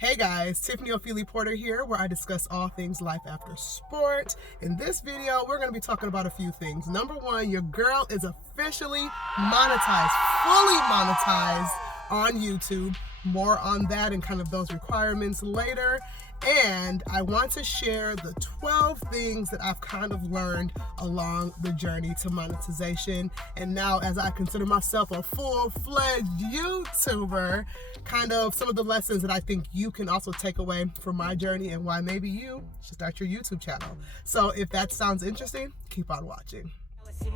Hey guys, Tiffany Ofili Porter here, where I discuss all things life after sport. In this video, we're going to be talking about a few things. Number one, your girl is officially monetized, fully monetized on YouTube. More on that and kind of those requirements later. And I want to share the 12 things that I've kind of learned along the journey to monetization. And now, as I consider myself a full-fledged YouTuber, kind of some of the lessons that I think you can also take away from my journey and why maybe you should start your YouTube channel. So if that sounds interesting, keep on watching.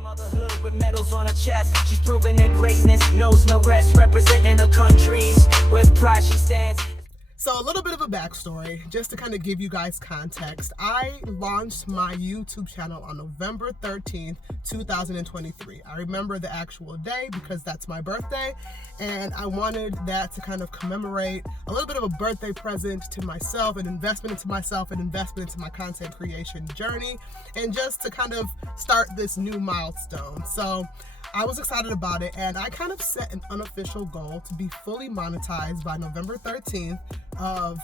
Motherhood with medals on her chest, she's proven her greatness, knows no rest, representing the countries with pride she stands. So a little bit of a backstory, just to kind of give you guys context. I launched my YouTube channel on November 13th, 2023. I remember the actual day because that's my birthday, and I wanted that to kind of commemorate a little bit of a birthday present to myself, an investment into myself, an investment into my content creation journey, and just to kind of start this new milestone. So I was excited about it, and I kind of set an unofficial goal to be fully monetized by November 13th of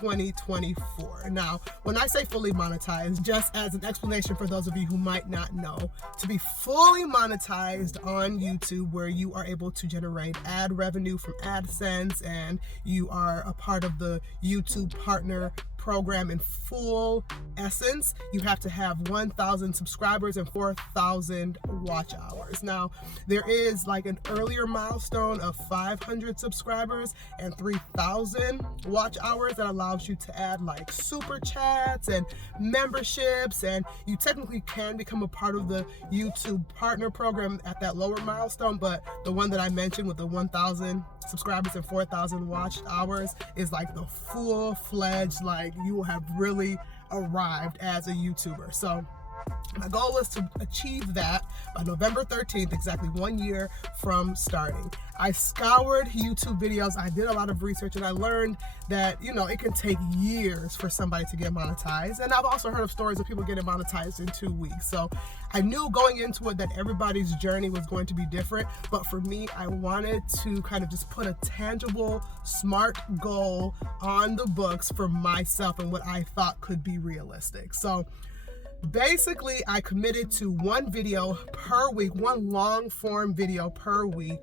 2024. Now, when I say fully monetized, just as an explanation for those of you who might not know, to be fully monetized on YouTube, where you are able to generate ad revenue from AdSense and you are a part of the YouTube partner program in full essence, you have to have 1,000 subscribers and 4,000 watch hours. Now, there is like an earlier milestone of 500 subscribers and 3,000 watch hours that allows you to add like super chats and memberships, and you technically can become a part of the YouTube partner program at that lower milestone, but the one that I mentioned with the 1,000 subscribers and 4,000 watch hours is like the full-fledged, like you will have really arrived as a YouTuber. So my goal was to achieve that by November 13th, exactly 1 year from starting. I scoured YouTube videos, I did a lot of research, and I learned that, you know, it can take years for somebody to get monetized. And I've also heard of stories of people getting monetized in 2 weeks. So I knew going into it that everybody's journey was going to be different. But for me, I wanted to kind of just put a tangible, smart goal on the books for myself and what I thought could be realistic. So basically, I committed to one video per week, one long form video per week,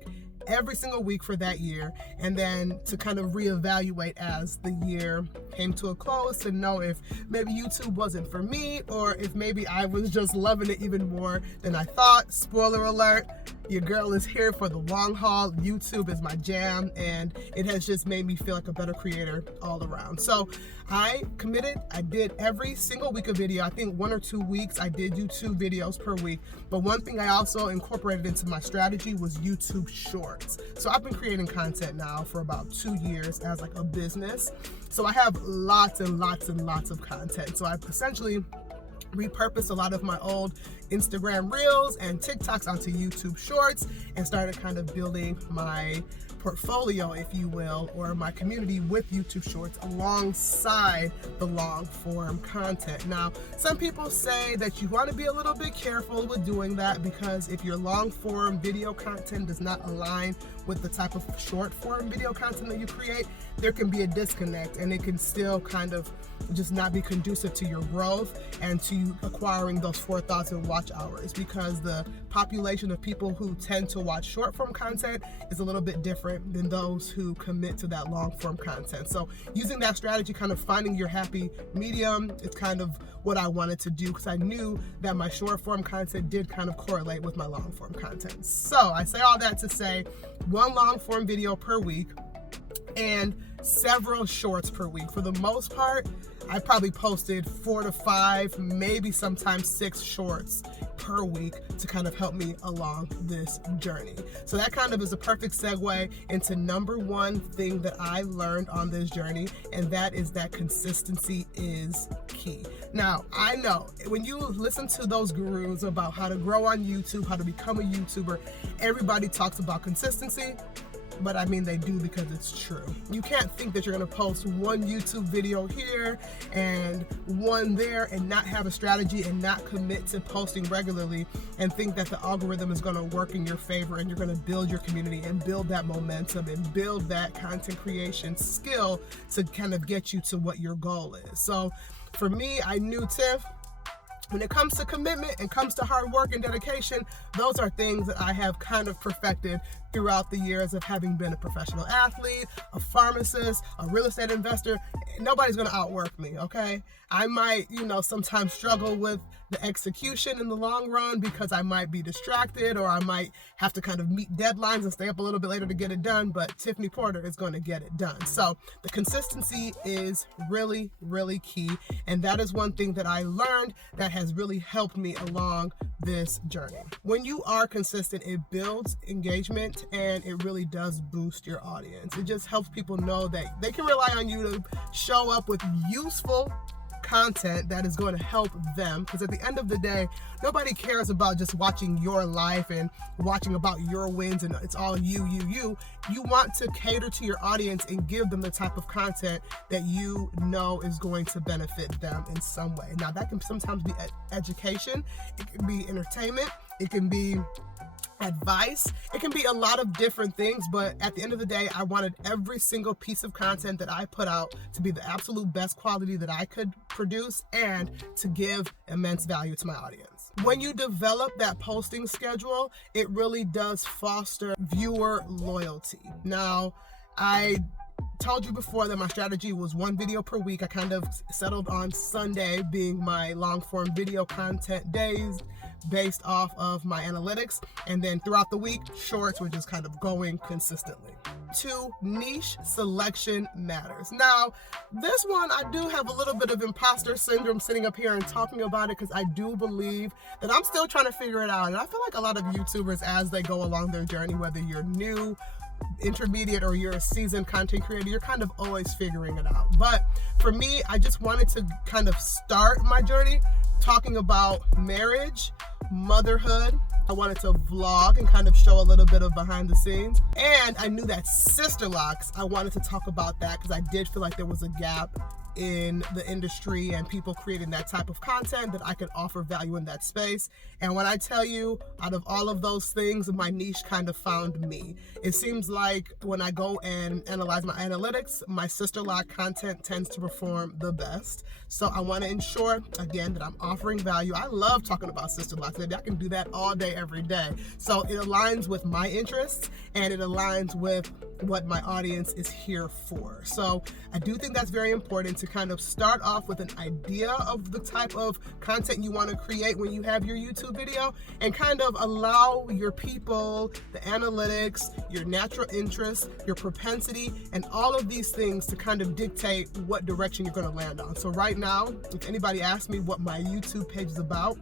every single week for that year, and then to kind of reevaluate as the year came to a close to know if maybe YouTube wasn't for me or if maybe I was just loving it even more than I thought. Spoiler alert, your girl is here for the long haul. YouTube is my jam, and it has just made me feel like a better creator all around. So I committed. I did every single week a video. I think 1 or 2 weeks I did do 2 videos per week. But one thing I also incorporated into my strategy was YouTube Shorts. So I've been creating content now for about 2 years as like a business. So I have lots and lots and lots of content. So I've essentially repurposed a lot of my old Instagram Reels and TikToks onto YouTube Shorts and started kind of building my portfolio, if you will, or my community with YouTube Shorts alongside the long form content. Now, some people say that you want to be a little bit careful with doing that, because if your long form video content does not align with the type of short form video content that you create, there can be a disconnect, and it can still kind of just not be conducive to your growth and to acquiring those 4,000 watch hours, because the population of people who tend to watch short form content is a little bit different than those who commit to that long form content. So using that strategy, kind of finding your happy medium, it's kind of what I wanted to do, because I knew that my short form content did kind of correlate with my long form content. So I say all that to say, one long form video per week and several shorts per week. For the most part, I probably posted 4 to 5, maybe sometimes 6 shorts per week to kind of help me along this journey. So that kind of is a perfect segue into number one thing that I learned on this journey, and that is that consistency is key. Now, I know when you listen to those gurus about how to grow on YouTube, how to become a YouTuber, everybody talks about consistency. but I mean they do because it's true. You can't think that you're gonna post one YouTube video here and one there and not have a strategy and not commit to posting regularly and think that the algorithm is gonna work in your favor and you're gonna build your community and build that momentum and build that content creation skill to kind of get you to what your goal is. So for me, I knew Tiff, when it comes to commitment and comes to hard work and dedication, those are things that I have kind of perfected throughout the years of having been a professional athlete, a pharmacist, a real estate investor. Nobody's gonna outwork me, okay? I might, sometimes struggle with the execution in the long run because I might be distracted or I might have to kind of meet deadlines and stay up a little bit later to get it done, but Tiffany Porter is gonna get it done. So the consistency is really, really key. And that is one thing that I learned that has really helped me along this journey. When you are consistent, it builds engagement and it really does boost your audience. It just helps people know that they can rely on you to show up with useful content that is going to help them, because at the end of the day, nobody cares about just watching your life and watching about your wins and it's all you. You want to cater to your audience and give them the type of content that you know is going to benefit them in some way. Now that can sometimes be education, it can be entertainment, it can be advice, it can be a lot of different things, but at the end of the day, I wanted every single piece of content that I put out to be the absolute best quality that I could produce and to give immense value to my audience. When you develop that posting schedule, it really does foster viewer loyalty. Now, I told you before that my strategy was one video per week. I kind of settled on Sunday being my long form video content days based off of my analytics, and then throughout the week, shorts were just kind of going consistently. 2, niche selection matters. Now, this one, I do have a little bit of imposter syndrome sitting up here and talking about it because I do believe that I'm still trying to figure it out. And I feel like a lot of YouTubers, as they go along their journey, whether you're new, intermediate, or you're a seasoned content creator, you're kind of always figuring it out. But for me, I just wanted to kind of start my journey talking about marriage, motherhood. I wanted to vlog and kind of show a little bit of behind the scenes. And I knew that sister locks, I wanted to talk about that because I did feel like there was a gap in the industry and people creating that type of content that I could offer value in that space. And when I tell you, out of all of those things, my niche kind of found me. It seems like when I go and analyze my analytics, my sister lock content tends to perform the best. So I want to ensure, again, that I'm offering value. I love talking about sister locks. Maybe I can do that all day, every day. So it aligns with my interests and it aligns with what my audience is here for. So I do think that's very important to kind of start off with an idea of the type of content you want to create when you have your YouTube video and kind of allow your people, the analytics, your natural interests, your propensity, and all of these things to kind of dictate what direction you're going to land on. So right now, if anybody asks me what my YouTube page is about,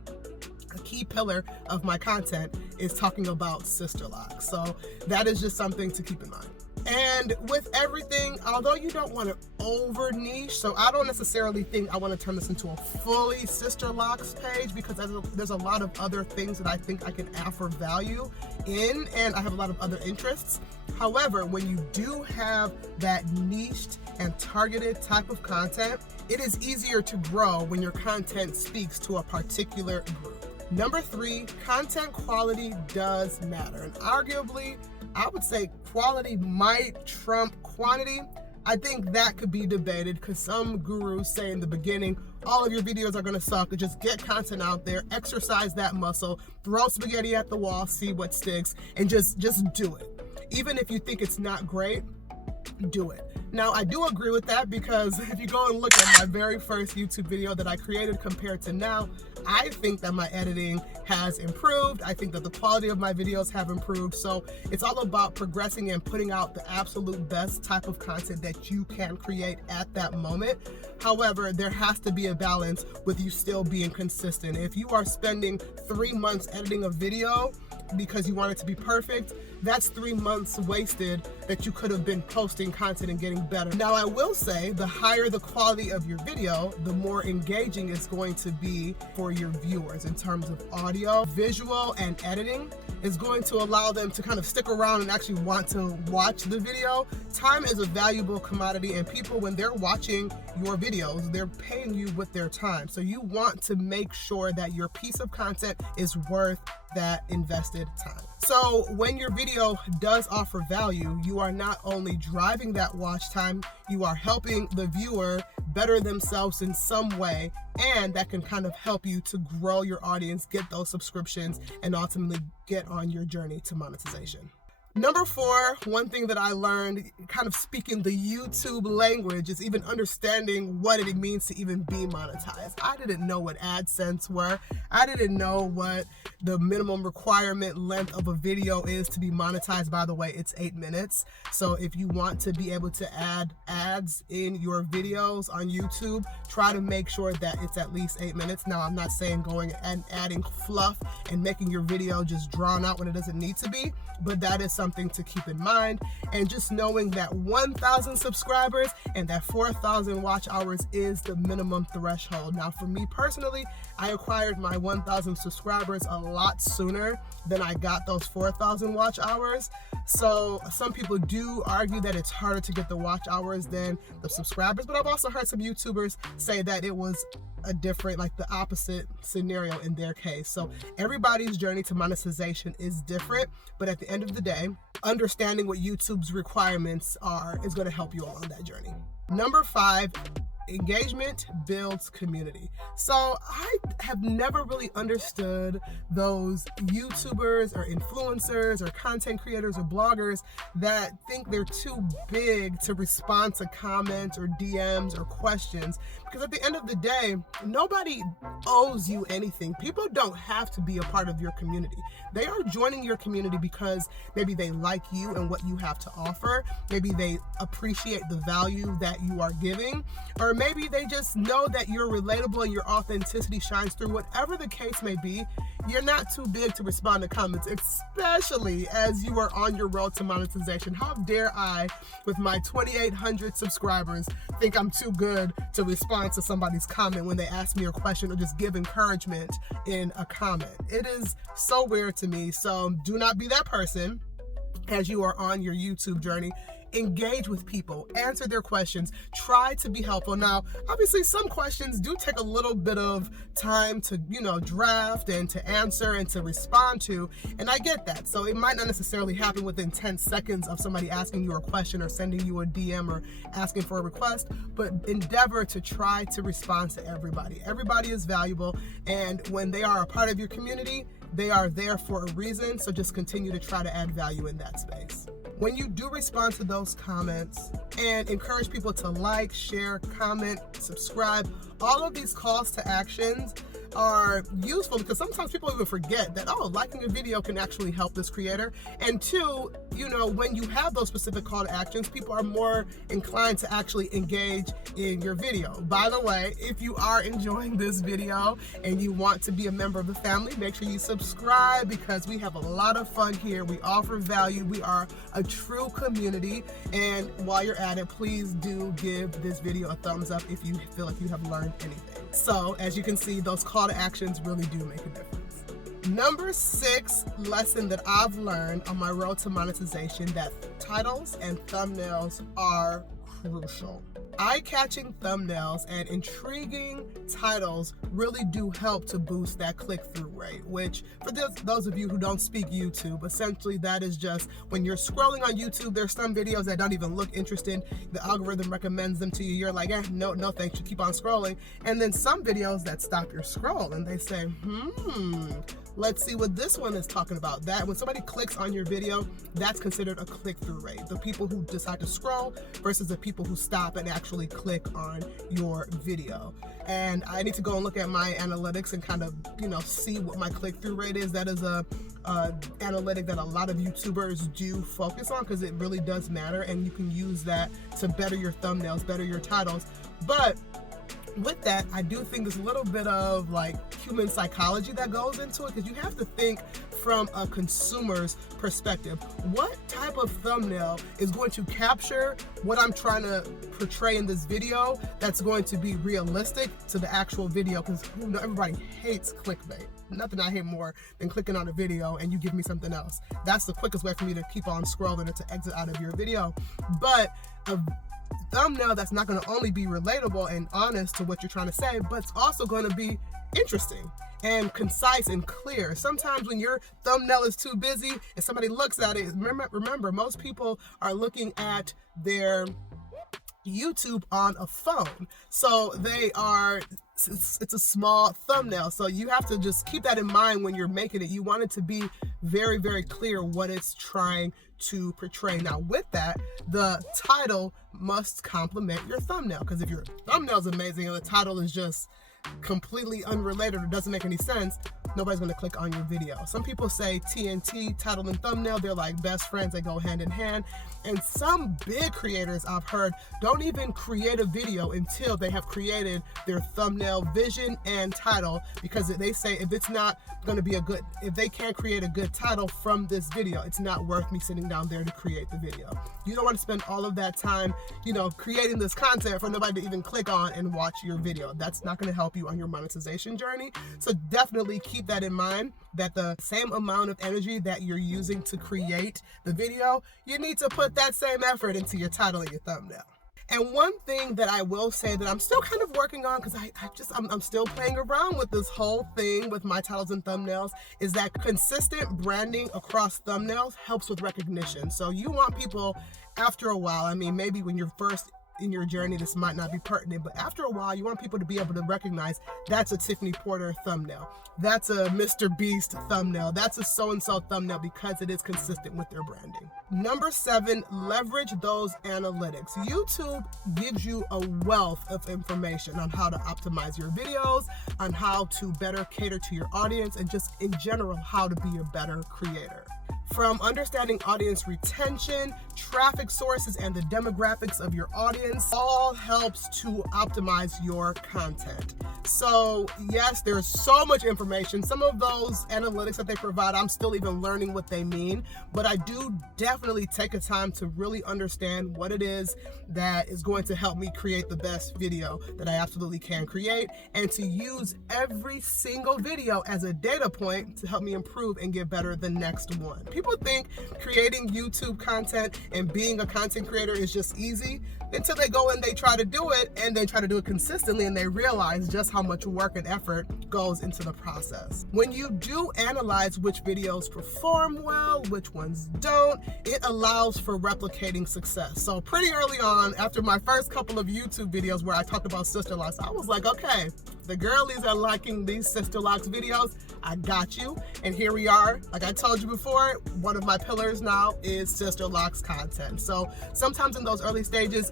a key pillar of my content is talking about sister locks. So that is just something to keep in mind. And with everything, although you don't want to over niche, so I don't necessarily think I want to turn this into a fully sister locks page because there's a lot of other things that I think I can offer value in, and I have a lot of other interests. However, when you do have that niched and targeted type of content, it is easier to grow when your content speaks to a particular group. Number 3, content quality does matter. And arguably, I would say quality might trump quantity. I think that could be debated because some gurus say in the beginning, all of your videos are going to suck. Just get content out there, exercise that muscle, throw spaghetti at the wall, see what sticks, and just do it. Even if you think it's not great, do it. Now, I do agree with that because if you go and look at my very first YouTube video that I created compared to now, I think that my editing has improved. I think that the quality of my videos have improved. So it's all about progressing and putting out the absolute best type of content that you can create at that moment. However, there has to be a balance with you still being consistent. If you are spending 3 months editing a video because you want it to be perfect, that's 3 months wasted that you could have been posting content and getting better. Now, I will say the higher the quality of your video, the more engaging it's going to be for your viewers in terms of audio, visual, and editing. is going to allow them to kind of stick around and actually want to watch the video. Time is a valuable commodity, and people, when they're watching your videos, they're paying you with their time. So you want to make sure that your piece of content is worth that invested time. So when your video does offer value, you are not only driving that watch time, you are helping the viewer better themselves in some way, and that can kind of help you to grow your audience, get those subscriptions, and ultimately get on your journey to monetization. Number 4, one thing that I learned kind of speaking the YouTube language is even understanding what it means to even be monetized. I didn't know what AdSense were. I didn't know what the minimum requirement length of a video is to be monetized. By the way, it's 8 minutes. So if you want to be able to add ads in your videos on YouTube, try to make sure that it's at least 8 minutes. Now, I'm not saying going and adding fluff and making your video just drawn out when it doesn't need to be, but that is something to keep in mind. And just knowing that 1,000 subscribers and that 4,000 watch hours is the minimum threshold. Now, for me personally, I acquired my 1,000 subscribers a lot sooner than I got those 4,000 watch hours. So some people do argue that it's harder to get the watch hours than the subscribers, but I've also heard some YouTubers say that it was a different, like the opposite scenario in their case. So everybody's journey to monetization is different, but at the end of the day, understanding what YouTube's requirements are is going to help you along that journey. Number 5, engagement builds community. So I have never really understood those YouTubers or influencers or content creators or bloggers that think they're too big to respond to comments or DMs or questions, because at the end of the day, nobody owes you anything. People don't have to be a part of your community. They are joining your community because maybe they like you and what you have to offer. Maybe they appreciate the value that you are giving, or maybe they just know that you're relatable and your authenticity shines through. Whatever the case may be, you're not too big to respond to comments, especially as you are on your road to monetization. How dare I, with my 2,800 subscribers, think I'm too good to respond to somebody's comment when they ask me a question or just give encouragement in a comment. It is so weird to me. So do not be that person as you are on your YouTube journey. Engage with people, answer their questions, try to be helpful. Now, obviously some questions do take a little bit of time to, draft and to answer and to respond to, and I get that. So it might not necessarily happen within 10 seconds of somebody asking you a question or sending you a DM or asking for a request, but endeavor to try to respond to everybody. Everybody is valuable, and when they are a part of your community, they are there for a reason, so just continue to try to add value in that space. When you do respond to those comments and encourage people to like, share, comment, subscribe, all of these calls to actions are useful because sometimes people even forget that, liking a video can actually help this creator. And 2, when you have those specific call to actions, people are more inclined to actually engage in your video. By the way, if you are enjoying this video and you want to be a member of the family, make sure you subscribe because we have a lot of fun here. We offer value. We are a true community. And while you're at it, please do give this video a thumbs up if you feel like you have learned anything. So as you can see, those call to actions really do make a difference. Number 6 lesson that I've learned on my road to monetization, that titles and thumbnails are crucial. Eye-catching thumbnails and intriguing titles really do help to boost that click-through rate, which for those of you who don't speak YouTube, essentially that is just when you're scrolling on YouTube, there's some videos that don't even look interesting. The algorithm recommends them to you. You're like, no thanks, you keep on scrolling. And then some videos that stop your scroll and they say, let's see what this one is talking about. That when somebody clicks on your video, that's considered a click-through rate. The people who decide to scroll versus the people who stop and actually click on your video. And I need to go and look at my analytics and kind of, see what my click-through rate is. That is a analytic that a lot of YouTubers do focus on because it really does matter, and you can use that to better your thumbnails, better your titles. But with that, I do think there's a little bit of like human psychology that goes into it, because you have to think from a consumer's perspective. What type of thumbnail is going to capture what I'm trying to portray in this video that's going to be realistic to the actual video? Because everybody hates clickbait. Nothing I hate more than clicking on a video and you give me something else. That's the quickest way for me to keep on scrolling or to exit out of your video. But a thumbnail that's not going to only be relatable and honest to what you're trying to say, but it's also going to be interesting and concise and clear. Sometimes when your thumbnail is too busy and somebody looks at it, remember most people are looking at their YouTube on a phone, so it's a small thumbnail, so you have to just keep that in mind when you're making it. You want it to be very, very clear what it's trying to portray. Now with that, the title must complement your thumbnail, because if your thumbnail is amazing and the title is just completely unrelated or doesn't make any sense, nobody's going to click on your video. Some people say TNT, title and thumbnail, they're like best friends, they go hand in hand. And some big creators I've heard don't even create a video until they have created their thumbnail vision and title, because they say if it's not going to be if they can't create a good title from this video, it's not worth me sitting down there to create the video. You don't want to spend all of that time, creating this content for nobody to even click on and watch your video. That's not going to help you on your monetization journey. So definitely keep that in mind, that the same amount of energy that you're using to create the video, you need to put that same effort into your title and your thumbnail. And one thing that I will say that I'm still kind of working on, because I'm still playing around with this whole thing with my titles and thumbnails, is that consistent branding across thumbnails helps with recognition. So you want people, after a while, maybe when you're first in your journey, this might not be pertinent, but after a while, you want people to be able to recognize that's a Tiffany Porter thumbnail, that's a Mr. Beast thumbnail, that's a so-and-so thumbnail, because it is consistent with their branding. Number 7, leverage those analytics. YouTube gives you a wealth of information on how to optimize your videos, on how to better cater to your audience, and just in general, how to be a better creator. From understanding audience retention, traffic sources, and the demographics of your audience, all helps to optimize your content. So yes, there's so much information. Some of those analytics that they provide, I'm still even learning what they mean, but I do definitely take a time to really understand what it is that is going to help me create the best video that I absolutely can create, and to use every single video as a data point to help me improve and get better the next one. People think creating YouTube content and being a content creator is just easy until they go and they try to do it, and then try to do it consistently, and they realize just how much work and effort goes into the process. When you do analyze which videos perform well, which ones don't, it allows for replicating success. So pretty early on, after my first couple of YouTube videos where I talked about sister locks, I was like, okay, the girlies are liking these sister locks videos, I got you. And here we are. Like I told you before, one of my pillars now is sister locks content. So sometimes in those early stages,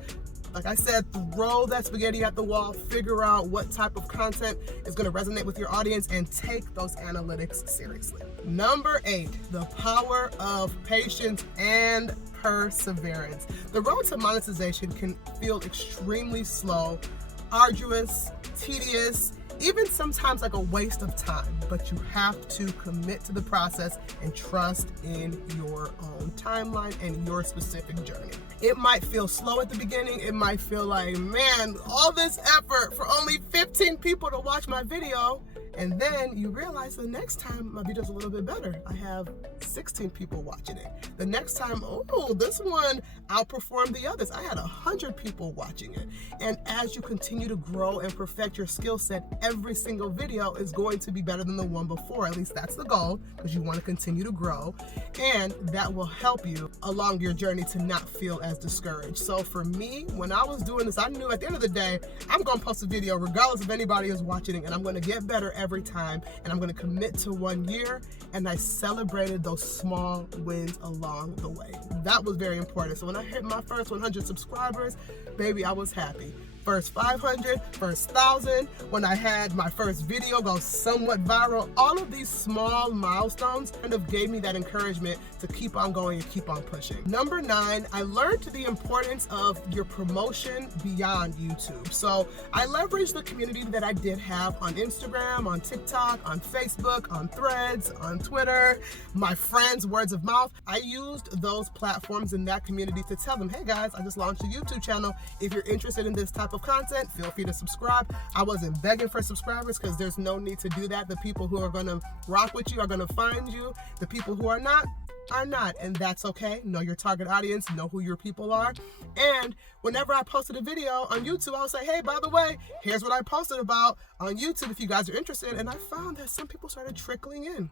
like I said, throw that spaghetti at the wall, figure out what type of content is going to resonate with your audience, and take those analytics seriously. Number 8, the power of patience and perseverance. The road to monetization can feel extremely slow, arduous, tedious, even sometimes like a waste of time, but you have to commit to the process and trust in your own timeline and your specific journey. It might feel slow at the beginning. It might feel like, man, all this effort for only 15 people to watch my video. And then you realize the next time my video's a little bit better. I have 16 people watching it. The next time, oh, this one outperformed the others. I had 100 people watching it. And as you continue to grow and perfect your skill set, every single video is going to be better than the one before. At least that's the goal, because you want to continue to grow. And that will help you along your journey to not feel as discouraged. So for me, when I was doing this, I knew at the end of the day, I'm going to post a video regardless if anybody is watching it, and I'm going to get better every time, and I'm going to commit to 1 year. And I celebrated those small wins along the way. That was very important. So when I hit my first 100 subscribers, baby, I was happy. first 500, first 1,000, when I had my first video go somewhat viral. All of these small milestones kind of gave me that encouragement to keep on going and keep on pushing. Number 9, I learned the importance of your promotion beyond YouTube. So I leveraged the community that I did have on Instagram, on TikTok, on Facebook, on Threads, on Twitter, my friends' words of mouth. I used those platforms in that community to tell them, hey guys, I just launched a YouTube channel. If you're interested in this type of content, feel free to subscribe. I wasn't begging for subscribers because there's no need to do that. The people who are gonna rock with you are gonna find you. The people who are not, and that's okay. Know your target audience, know who your people are. And whenever I posted a video on YouTube, I would say, hey, by the way, here's what I posted about on YouTube if you guys are interested. And I found that some people started trickling in.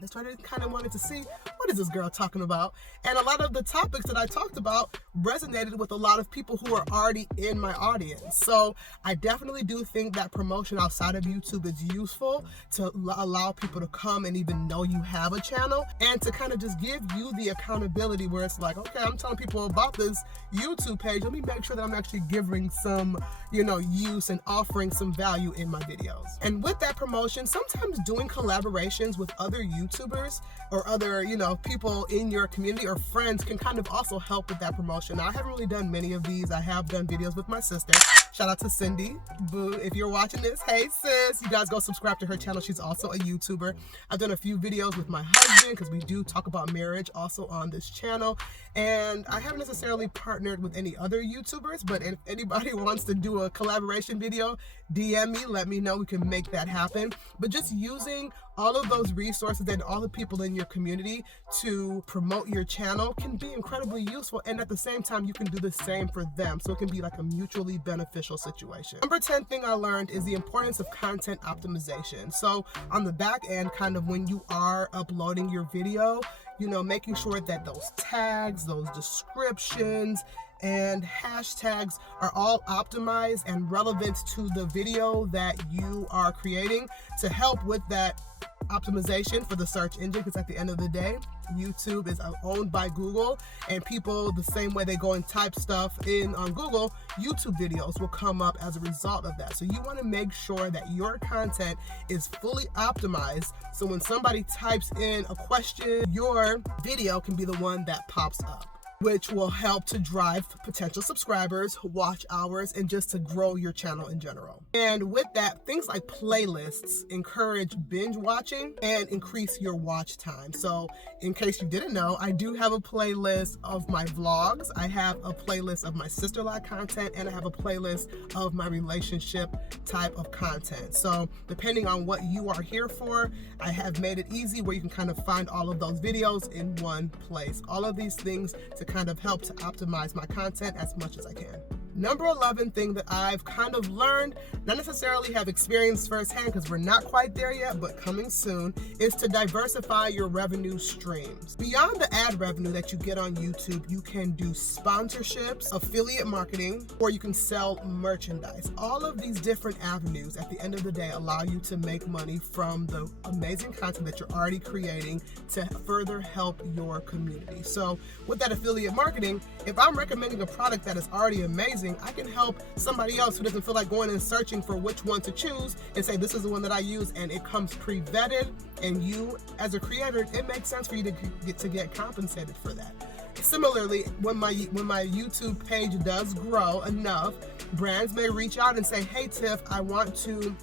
They started kind of wanting to see, what is this girl talking about? And a lot of the topics that I talked about resonated with a lot of people who are already in my audience. So I definitely do think that promotion outside of YouTube is useful to allow people to come and even know you have a channel, and to kind of just give you the accountability where it's like, okay, I'm telling people about this YouTube page. Let me make sure that I'm actually giving some, use and offering some value in my videos. And with that promotion, sometimes doing collaborations with other YouTubers or other, people in your community or friends can kind of also help with that promotion. Now, I haven't really done many of these. I have done videos with my sister. Shout out to Cindy. Boo, if you're watching this, hey sis, you guys go subscribe to her channel. She's also a YouTuber. I've done a few videos with my husband because we do talk about marriage also on this channel. And I haven't necessarily partnered with any other YouTubers, but if anybody wants to do a collaboration video, DM me, let me know, we can make that happen. But just using all of those resources and all the people in your community to promote your channel can be incredibly useful, and at the same time you can do the same for them, so it can be like a mutually beneficial situation. Number 10 thing I learned is the importance of content optimization. So on the back end, kind of when you are uploading your video, making sure that those tags, those descriptions, and hashtags are all optimized and relevant to the video that you are creating to help with that optimization for the search engine, because at the end of the day, YouTube is owned by Google, and people, the same way they go and type stuff in on Google, YouTube videos will come up as a result of that. So you want to make sure that your content is fully optimized, so when somebody types in a question, your video can be the one that pops up, which will help to drive potential subscribers, watch hours, and just to grow your channel in general. And with that, things like playlists encourage binge watching and increase your watch time. So in case you didn't know, I do have a playlist of my vlogs. I have a playlist of my sister-like content, and I have a playlist of my relationship type of content. So depending on what you are here for, I have made it easy where you can kind of find all of those videos in one place. All of these things to kind of help to optimize my content as much as I can. Number 11 thing that I've kind of learned, not necessarily have experienced firsthand because we're not quite there yet, but coming soon, is to diversify your revenue streams. Beyond the ad revenue that you get on YouTube, you can do sponsorships, affiliate marketing, or you can sell merchandise. All of these different avenues at the end of the day allow you to make money from the amazing content that you're already creating to further help your community. So with that affiliate marketing, if I'm recommending a product that is already amazing, I can help somebody else who doesn't feel like going and searching for which one to choose and say, this is the one that I use, and it comes pre-vetted, and you as a creator, it makes sense for you to get compensated for that. Similarly, when my YouTube page does grow enough, brands may reach out and say, hey Tiff, I want to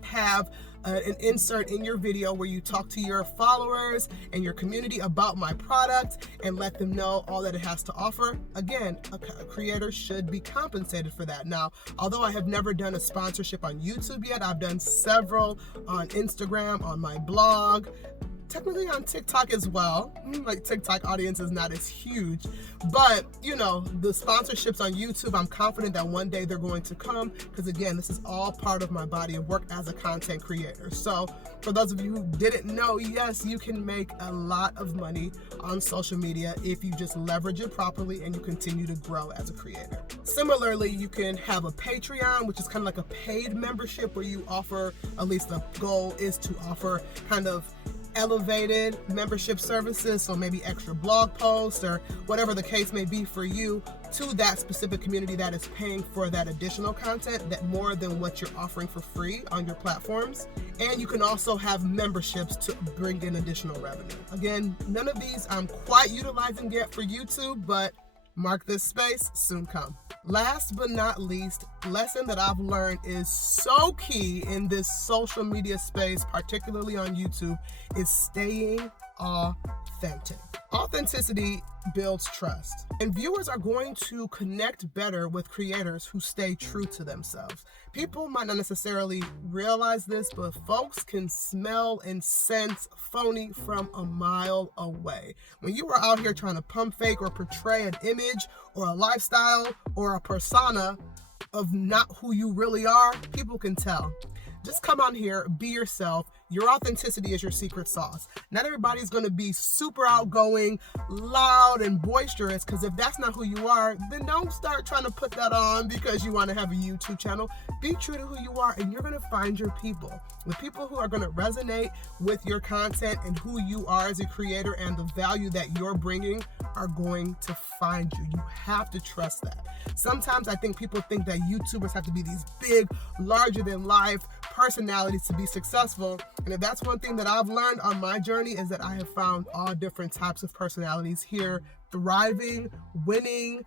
have an insert in your video where you talk to your followers and your community about my product and let them know all that it has to offer. Again, a creator should be compensated for that. Now, although I have never done a sponsorship on YouTube yet, I've done several on Instagram, on my blog, technically on TikTok as well. Like, TikTok audience is not as huge, but the sponsorships on YouTube, I'm confident that one day they're going to come, because again, this is all part of my body of work as a content creator. So for those of you who didn't know, yes, you can make a lot of money on social media if you just leverage it properly and you continue to grow as a creator. Similarly, you can have a Patreon, which is kind of like a paid membership where you offer, at least the goal is to offer kind of elevated membership services, so maybe extra blog posts or whatever the case may be for you, to that specific community that is paying for that additional content, that more than what you're offering for free on your platforms. And you can also have memberships to bring in additional revenue. Again, none of these I'm quite utilizing yet for YouTube, but mark this space, soon come. Last but not least, lesson that I've learned is so key in this social media space, particularly on YouTube, is staying authentic. Authenticity builds trust, and viewers are going to connect better with creators who stay true to themselves. People might not necessarily realize this, but folks can smell and sense phony from a mile away. When you are out here trying to pump fake or portray an image or a lifestyle or a persona of not who you really are, people can tell. Just come on here, be yourself. Your authenticity is your secret sauce. Not everybody's going to be super outgoing, loud, and boisterous, because if that's not who you are, then don't start trying to put that on because you want to have a YouTube channel. Be true to who you are, and you're going to find your people. The people who are going to resonate with your content and who you are as a creator and the value that you're bringing are going to find you. You have to trust that. Sometimes I think people think that YouTubers have to be these big, larger-than-life personalities to be successful. And if that's one thing that I've learned on my journey, is that I have found all different types of personalities here thriving, winning,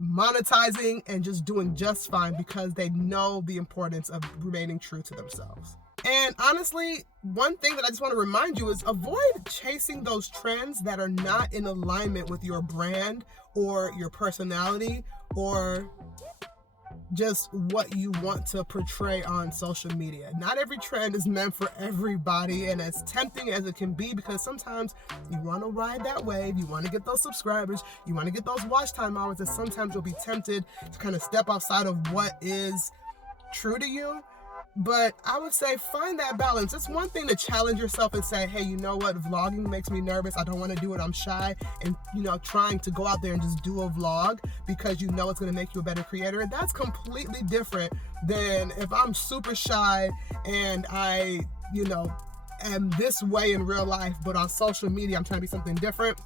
monetizing, and just doing just fine because they know the importance of remaining true to themselves. And honestly, one thing that I just want to remind you is avoid chasing those trends that are not in alignment with your brand or your personality or just what you want to portray on social media. Not every trend is meant for everybody, and as tempting as it can be, because sometimes you want to ride that wave, you want to get those subscribers, you want to get those watch time hours, and sometimes you'll be tempted to kind of step outside of what is true to you. But I would say find that balance. It's one thing to challenge yourself and say, hey, you know what, vlogging makes me nervous, I don't want to do it, I'm shy, and trying to go out there and just do a vlog because you know it's going to make you a better creator. That's completely different than if I'm super shy and I am this way in real life, but on social media I'm trying to be something different.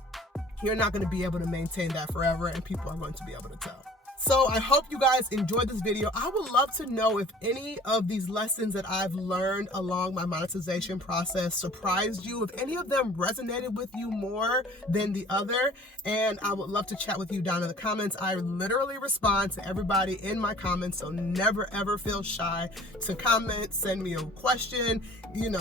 You're not going to be able to maintain that forever, and people are going to be able to tell. So I hope you guys enjoyed this video. I would love to know if any of these lessons that I've learned along my monetization process surprised you, if any of them resonated with you more than the other, and I would love to chat with you down in the comments. I literally respond to everybody in my comments, so never ever feel shy to comment, send me a question,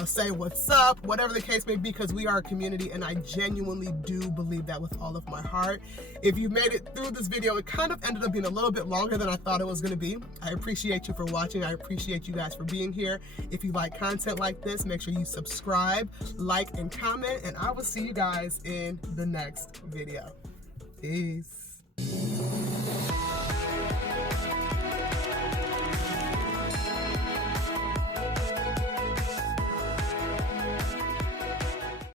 say what's up, whatever the case may be, because we are a community, and I genuinely do believe that with all of my heart. If you made it through this video, it kind of ended up being a little bit longer than I thought it was going to be. I appreciate you for watching. I appreciate you guys for being here. If you like content like this, make sure you subscribe, like, and comment, and I will see you guys in the next video. Peace.